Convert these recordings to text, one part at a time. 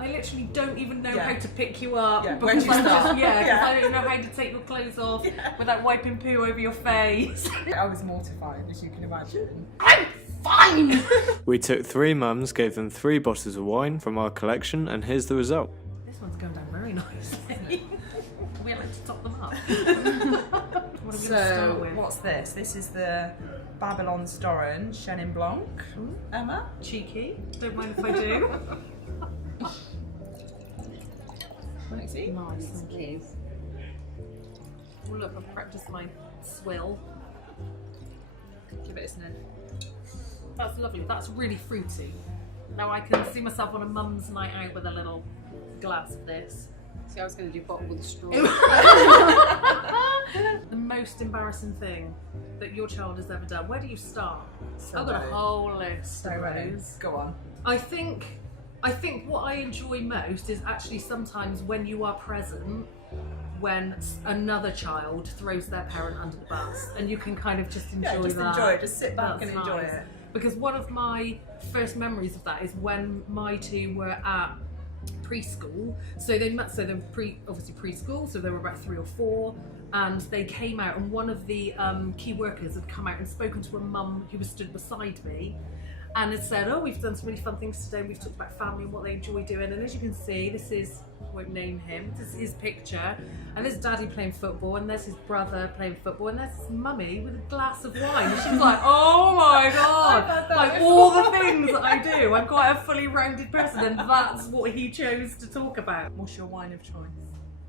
I literally don't even know how to pick you up. Yeah. Because Where'd you start? I don't know how to take your clothes off without wiping poo over your face. I was mortified, as you can imagine. I'm fine! We took 3 mums, gave them 3 bottles of wine from our collection, and here's the result. This one's going down very nicely. We like to top them up. What are we gonna start with? What's this? This is the Babylon's Doron Chenin Blanc. Emma? Cheeky. Don't mind if I do. Maxie? Nice, thank you. Oh look, I've practiced my swill. Give it a sniff. That's lovely. That's really fruity. Now I can see myself on a mum's night out with a little glass of this. See, I was going to do bottle with a straw. The most embarrassing thing that your child has ever done. Where do you start? I've got a whole list of those. Go on. I think what I enjoy most is actually sometimes when you are present when another child throws their parent under the bus, and you can kind of just enjoy that. Enjoy it. Just sit back and enjoy it. Because one of my first memories of that is when my 2 were at preschool. So they met. So they were obviously preschool. So they were about 3 or 4, and they came out. And one of the key workers had come out and spoken to a mum who was stood beside me, and had said, "Oh, we've done some really fun things today. We've talked about family and what they enjoy doing." And as you can see, this is, I won't name him, this is his picture. And there's Daddy playing football, and there's his brother playing football, and there's his mummy with a glass of wine. And she's like, oh my God. Like all the things that I do, I'm quite a fully rounded person, and that's what he chose to talk about. What's your wine of choice?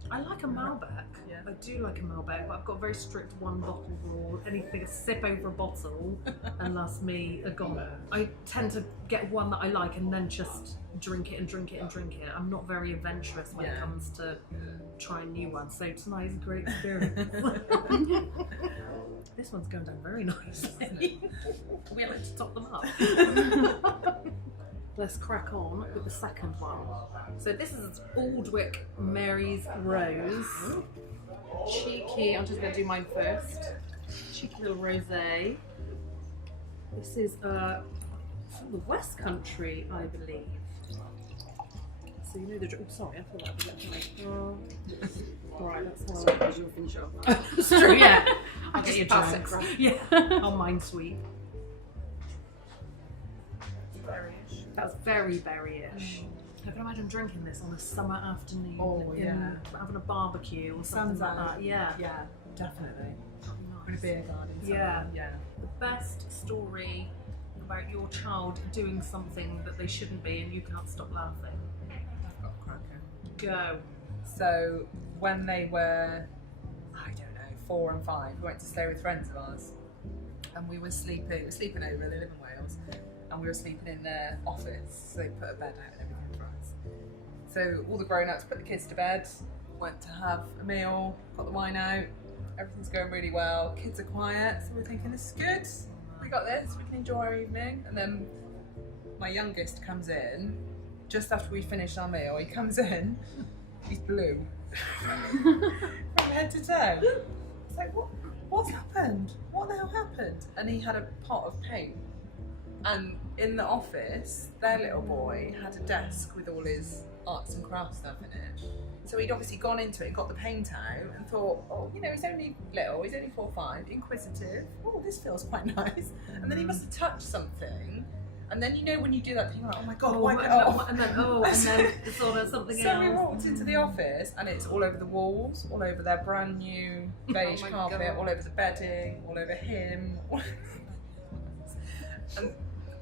I like a Malbec. Yeah. I do like a Malbec, but I've got a very strict 1 bottle rule. Anything a sip over a bottle, and that's me a goner. I tend to get one that I like and then just drink it and drink it and drink it. I'm not very adventurous when it comes to trying new ones, so tonight is a great experience. This one's going down very nicely. We like to top them up. Let's crack on with the second one. So this is Aldwick Mary's Rose. Cheeky, I'm just going to do mine first. Cheeky little rosé. This is from the West Country, I believe. So you know the... Oh, sorry, I thought that was it. Alright, that's how Because you'll finish off. It's true, yeah. I'll get your pass it drinks. across. Yeah, on mine sweet. Berry-ish. That's very berry-ish. I can imagine drinking this on a summer afternoon, having a barbecue or something like that. Yeah, Yeah, definitely. Nice. In a beer garden. Yeah. Yeah. The best story about your child doing something that they shouldn't be and you can't stop laughing. I've got a cracker. Go. So when they were, I don't know, 4 and 5, we went to stay with friends of ours, and we were sleeping over. They live in Wales, and we were sleeping in their office. So they put a bed out and everything for us. So all the grown-ups put the kids to bed, went to have a meal, got the wine out. Everything's going really well. Kids are quiet, so we're thinking this is good. We got this. We can enjoy our evening. And then my youngest comes in just after we finish our meal. He comes in. He's blue from head to toe. It's like, what's happened? What the hell happened? And he had a pot of paint. And in the office, their little boy had a desk with all his arts and crafts stuff in it. So he'd obviously gone into it and got the paint out and thought, oh, you know, he's only little, he's only 4 or 5, inquisitive. Oh, this feels quite nice. And then he must have touched something. And then, you know, when you do that thing, you're like, oh my God, wipe it off. And then it's all about something else. So we walked into the office and it's all over the walls, all over their brand new beige carpet, God. all over the bedding, all over him. And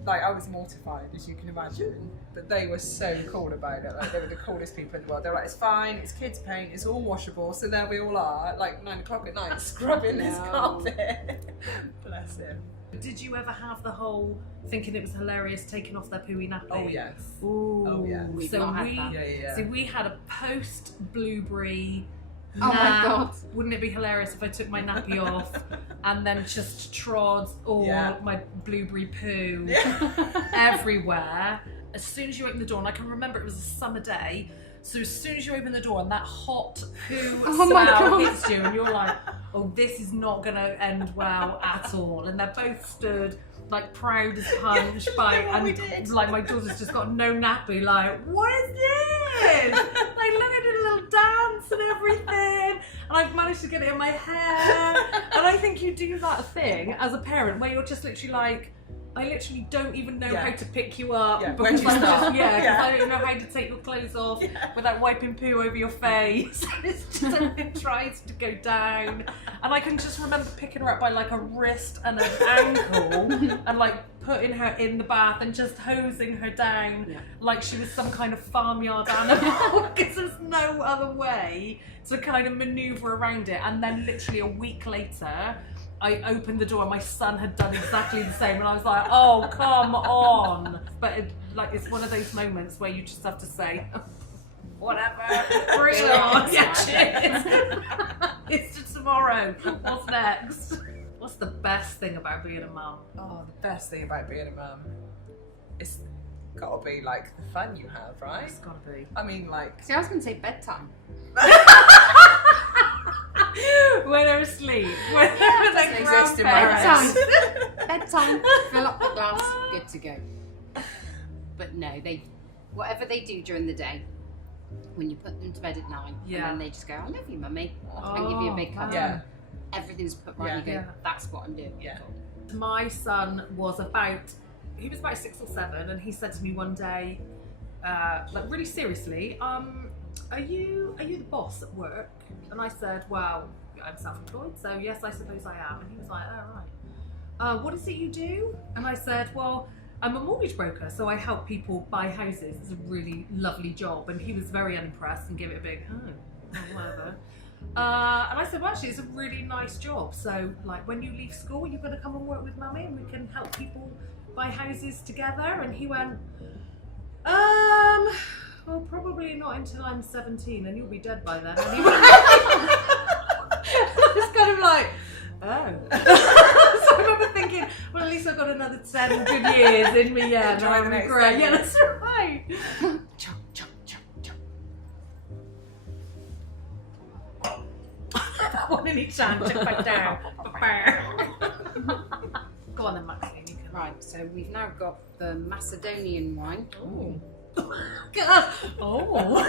like, I was mortified, as you can imagine, but they were so cool about it. Like, they were the coolest people in the world. They were like, it's fine, it's kids' paint, it's all washable. So there we all are, at like 9 o'clock at night, scrubbing this carpet. Bless him. Did you ever have the whole thinking it was hilarious taking off their pooey nappy? Oh yes. Ooh. Oh yeah. We've So not had that. Yeah. So we had a post blueberry Oh my God. Wouldn't it be hilarious if I took my nappy off and then just trod all my blueberry poo everywhere? As soon as you open the door, and I can remember it was a summer day, so as soon as you open the door and that hot poo smell hits you and you're like, oh, this is not going to end well at all. And they're both stood like proud as punch by, and like my daughter's just got no nappy, like, what is this? everything, and I've managed to get it in my hair. And I think you do that thing as a parent where you're just literally like, I literally don't even know how to pick you up Where do you I'm start? because I don't know how to take your clothes off without wiping poo over your face. It's just everything tries to go down, and I can just remember picking her up by like a wrist and an ankle, and like putting her in the bath and just hosing her down like she was some kind of farmyard animal because there's no other way to kind of manoeuvre around it. And then literally a week later, I opened the door and my son had done exactly the same, and I was like, oh, come on. But it's one of those moments where you just have to say, whatever, bring it on. Yeah, cheers. It's just tomorrow. What's next? What's the best thing about being a mum? Oh, the best thing about being a mum, it's gotta be like the fun you have, right? It's gotta be. I mean, like. See, I was going to say bedtime. When they're asleep. When they're like exist in my grandparents. Bedtime, fill up the glass, good to go. But no, whatever they do during the day, when you put them to bed at 9, and then they just go, I love you, mummy, and give you a big cuddle. Yeah. Everything's put right, you go, that's what I'm doing. Yeah. My son was about 6 or 7, and he said to me one day, like really seriously, are you the boss at work? And I said, well, I'm self-employed, so yes, I suppose I am. And he was like, oh, right. What is it you do? And I said, well, I'm a mortgage broker, so I help people buy houses. It's a really lovely job. And he was very unimpressed and gave it a big, whatever. And I said, well, actually, it's a really nice job. So, like, when you leave school, you're going to come and work with mummy, and we can help people buy houses together. And he went, well, probably not until I'm 17, and you'll be dead by then anyway. It's kind of like, oh. So I remember thinking, well, at least I've got another 10 good years in me, and I'm great. Yeah, that's right. Chop, chop, chop, chop. That one in each hand, chop back down. Go on then, Maxine, you can. Right, so we've now got the Macedonian wine. Ooh. God. Oh.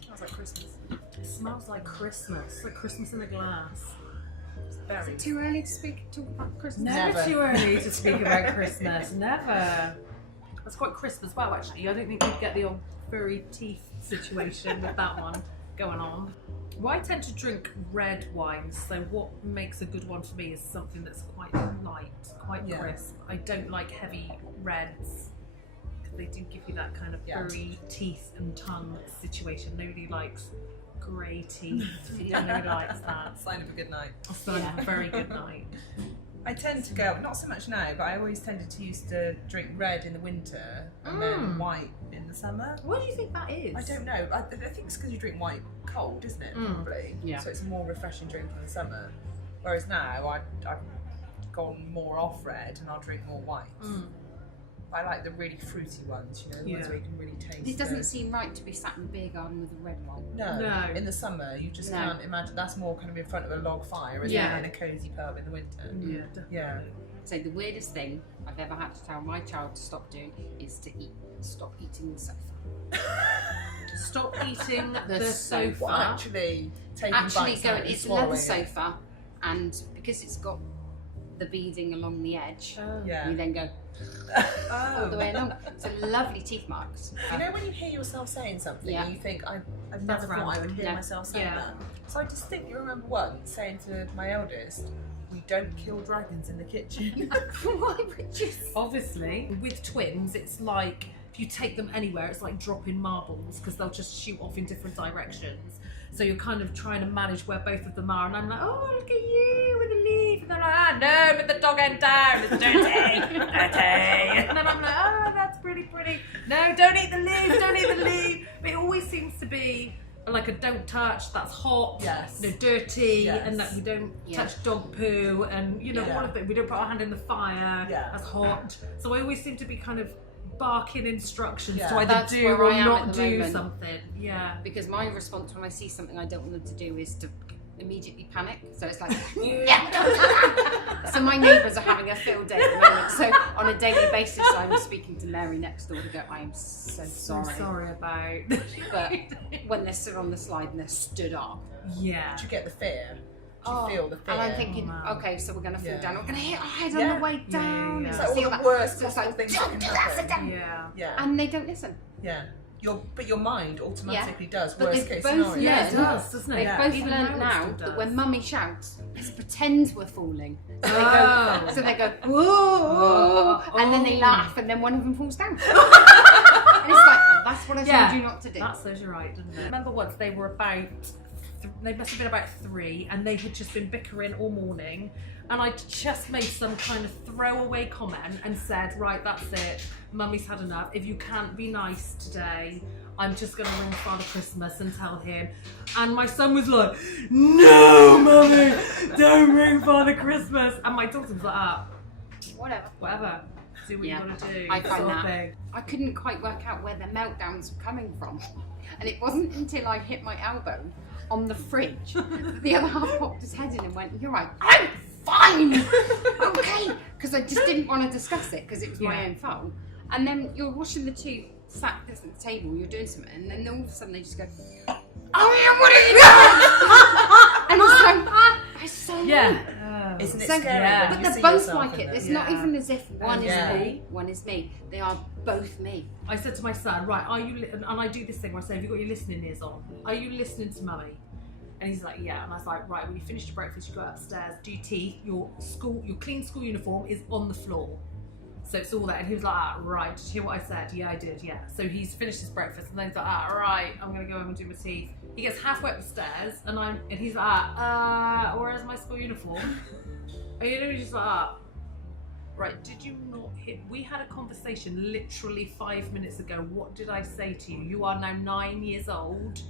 Smells like Christmas. It smells like Christmas. Like Christmas in a glass. It's Is very. it too early to talk about Christmas? Never too early to speak about Christmas. Never. That's quite crisp as well, actually. I don't think you'd get the old furry teeth situation with that one going on. Well, I tend to drink red wines, so what makes a good one for me is something that's quite light, quite crisp. I don't like heavy reds, because they do give you that kind of furry teeth and tongue situation. Nobody likes grey teeth. Nobody likes that. Sign of a good night. A sign of a very good night. I tend to go, not so much now, but I always tended to used to drink red in the winter and then white in the summer. What do you think that is? I don't know. I think it's because you drink white cold, isn't it? Probably. Yeah. So it's a more refreshing drink in the summer. Whereas now I've gone more off red and I'll drink more white. I like the really fruity ones, you know, the ones where you can really taste. It doesn't seem right to be sat in the beer garden with a red wine. No. In the summer, you just can't imagine. That's more kind of in front of a log fire, isn't it? In a cosy pub in the winter. Yeah, definitely. Yeah. So the weirdest thing I've ever had to tell my child to stop doing is to stop eating the sofa. Stop eating the sofa. Well, actually taking Actually bites going, out and it's a leather swallowing it. sofa, and because it's got the beading along the edge, Yeah. you then go all the way along. So lovely teeth marks. You know when you hear yourself saying something and you think, I've never thought I would hear myself say that. So I distinctly remember once saying to my eldest, we don't kill dragons in the kitchen. Why would you? Obviously, with twins, it's like if you take them anywhere, it's like dropping marbles because they'll just shoot off in different directions. So you're kind of trying to manage where both of them are, and I'm like, oh, look at you with the leaf, and they're like, no, put the dog end down, it's dirty, dirty. And then I'm like, oh, that's pretty. No, don't eat the leaf, don't eat the leaf. But it always seems to be like a don't touch, that's hot, dirty, and that we don't touch dog poo, and you know, all of it. We don't put our hand in the fire, that's hot. So I always seem to be kind of barking instructions to either do or not do something. Yeah. Because my response when I see something I don't want them to do is to immediately panic. So it's like, so my neighbours are having a field day at the moment. So on a daily basis, I'm speaking to Mary next door to go, I am so sorry. Sorry about. But when they're stood on the slide and they're stood up. Yeah. Do you get the fear? Do you feel the fear? And I'm thinking, man. okay, so we're going to fall Yeah. down. We're going to hit our head on the way down. Yeah. It's And like see all all the that- worst so it's possible like, things don't that do can that, sit happen. down. Yeah. Yeah. And they don't listen. Yeah. But your mind automatically does. But Worst they case both scenario. Yeah, it learn. does, doesn't it? They've Yeah. both Even learned now it now still that does. when mummy shouts, let's pretend we're falling. So they Oh. go, whoa, and then they Oh. laugh, and then one of them falls down. And it's like, that's what I Yeah. told you not to do. That serves you right, doesn't it? I remember once they were about, they must have been about 3, and they had just been bickering all morning, and I just made some kind of throwaway comment and said, right, that's it, Mummy's had enough. If you can't be nice today, I'm just going to ring Father Christmas and tell him. And my son was like, no, Mummy, don't ring Father Christmas. And my daughter was like, whatever, do what Yeah. you want to do. I find sort of that. thing. I couldn't quite work out where the meltdowns were coming from. And it wasn't until I hit my elbow on the fridge that the other half popped his head in and went, you're right, I'm fine, okay. Because I just didn't want to discuss it because it was my Yeah. own fault. And then you're washing the two sat at the table, you're doing something, and then all of a sudden they just go, oh yeah, what are you doing? And it's like, I so Yeah. Isn't it So- scary? Yeah. when But you they're see both yourself like in it. them? It's not Yeah. even as if one Yeah. is Paul, one is me. They are both me. I said to my son, right, are you, and I do this thing where I say, have you got your listening ears on? Are you listening to Mummy? And he's like, yeah. And I was like, right, when you finish your breakfast, you go upstairs, do your teeth, your clean school uniform is on the floor. So it's all that. And he was like, right, did you hear what I said? Yeah, I did, yeah. So he's finished his breakfast and then he's like, right, I'm gonna go home and do my teeth. He gets halfway up the stairs and he's like, where's my school uniform? And you know, he's just like, right, did you not hit? We had a conversation literally 5 minutes ago. What did I say to you? You are now 9 years old.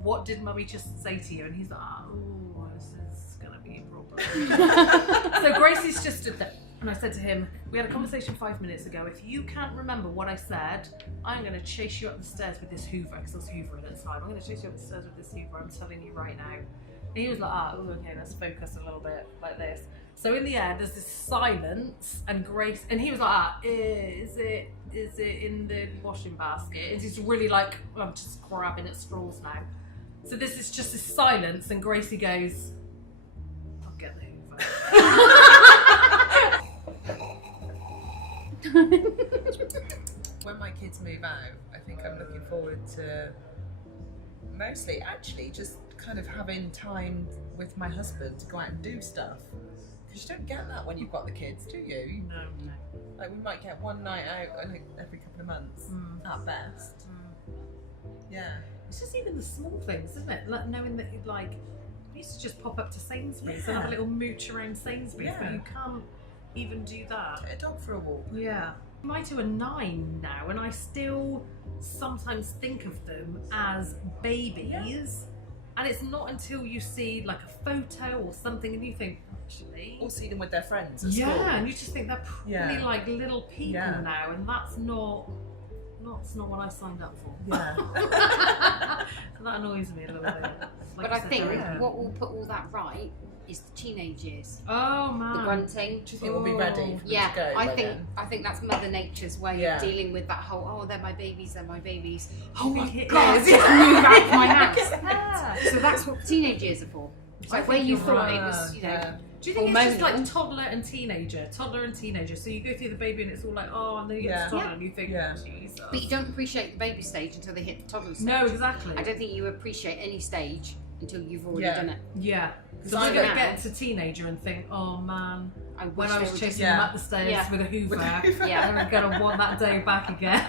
What did Mummy just say to you? And he's like, oh, this is gonna be a problem. So Gracie's just stood there. And I said to him, we had a conversation 5 minutes ago. If you can't remember what I said, I'm going to chase you up the stairs with this Hoover, because I was hoovering at the time. I'm going to chase you up the stairs with this Hoover. I'm telling you right now. And he was like, okay, let's focus a little bit like this. So in the end, there's this silence, and Grace, and he was like, is it in the washing basket? And he's really like, I'm just grabbing at straws now. So this is just this silence, and Gracie goes, I'll get the Hoover. When my kids move out, I think I'm looking forward to mostly actually just kind of having time with my husband to go out and do stuff. Because you don't get that when you've got the kids, do you? No. Like we might get one night out every couple of months at best. Yeah. It's just even the small things, isn't it? Like knowing that you like, we used to just pop up to Sainsbury's and have a little mooch around Sainsbury's, but Yeah. you can't even do that. Take a dog for a walk. Yeah. My two are 9 now, and I still sometimes think of them as babies. And it's not until you see like a photo or something and you think, actually. Or see them with their friends at school. Yeah, and you just think they're probably Yeah. like little people Yeah. now, and that's not what I signed up for. Yeah. That annoys me a little bit. But I think Yeah. what will put all that right is the teenage years. Oh man. The grunting. Do you think we'll be ready for them Yeah, to go I by think then? I think that's Mother Nature's way Yeah. of dealing with that whole, oh, they're my babies. Oh you my think it God, is? just move out of my house. Yeah. So that's what teenage years are for. It's like I where think you you're thought right. it was, you know, Yeah. Do you think it's just like hormonal. toddler and teenager? So you go through the baby and it's all like, oh, and then you get Yeah. to toddler and you think, Yeah. Jesus. But you don't appreciate the baby stage until they hit the toddler stage. No, exactly. I don't think you appreciate any stage until you've already Yeah. done it. Yeah. Because I I'm going to know. get to teenager and think, oh man, I wish when I they was were chasing Yeah. them up the stairs Yeah. with a Hoover, Yeah. I'm going to want that day back again.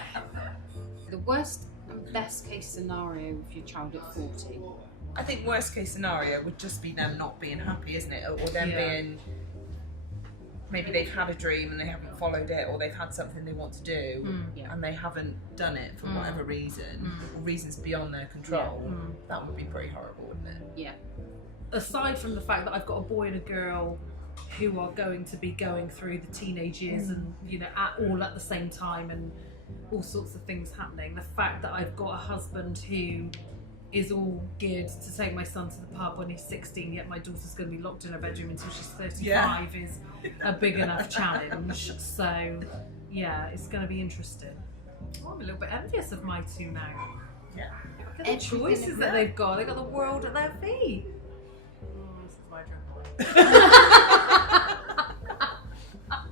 The worst and best case scenario of your child at 40. I think worst case scenario would just be them not being happy, isn't it? Or them Yeah. being, maybe they've had a dream and they haven't followed it, or they've had something they want to do Yeah. and they haven't done it for whatever reason, or reasons beyond their control. That would be pretty horrible, wouldn't it? Yeah. Aside from the fact that I've got a boy and a girl who are going to be going through the teenage years and, you know, all at the same time and all sorts of things happening, the fact that I've got a husband who is all geared to take my son to the pub when he's 16, yet my daughter's going to be locked in her bedroom until she's 35 is a big enough challenge. So, yeah, it's going to be interesting. Oh, I'm a little bit envious of my two now. Yeah. Look at the choices that they've got. They've got the world at their feet. This is my drink.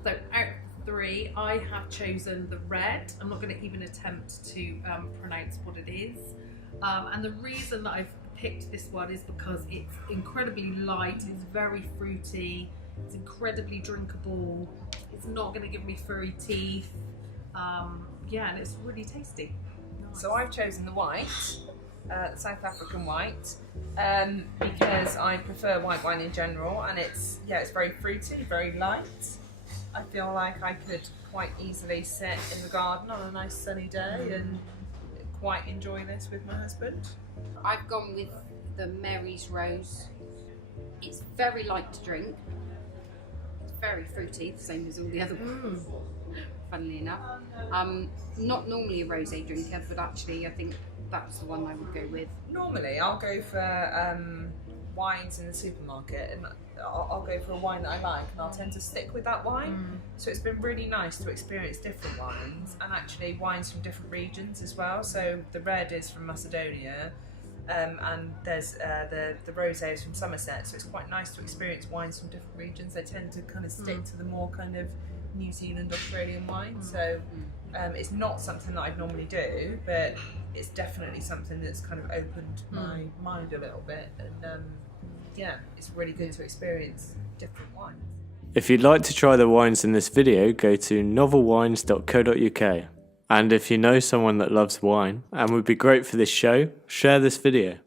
So out of 3, I have chosen the red. I'm not going to even attempt to pronounce what it is. And the reason that I've picked this one is because it's incredibly light, it's very fruity, it's incredibly drinkable, it's not going to give me furry teeth. Yeah, and it's really tasty. Nice. So I've chosen the white, the South African white, because I prefer white wine in general, and it's very fruity, very light. I feel like I could quite easily sit in the garden on a nice sunny day and quite enjoy this with my husband. I've gone with the Rickmas Rose. It's very light to drink. It's very fruity, the same as all the other ones, funnily enough. Not normally a rosé drinker, but actually I think that's the one I would go with. Normally I'll go for wines in the supermarket, and I'll go for a wine that I like, and I'll tend to stick with that wine. So it's been really nice to experience different wines, and actually wines from different regions as well. So the red is from Macedonia, and there's the rosé is from Somerset, so it's quite nice to experience wines from different regions. They tend to kind of stick to the more kind of New Zealand, Australian wines. So it's not something that I'd normally do, but it's definitely something that's kind of opened my mind a little bit, and yeah, it's really good to experience different wines. If you'd like to try the wines in this video, go to novelwines.co.uk. And if you know someone that loves wine and would be great for this show, share this video.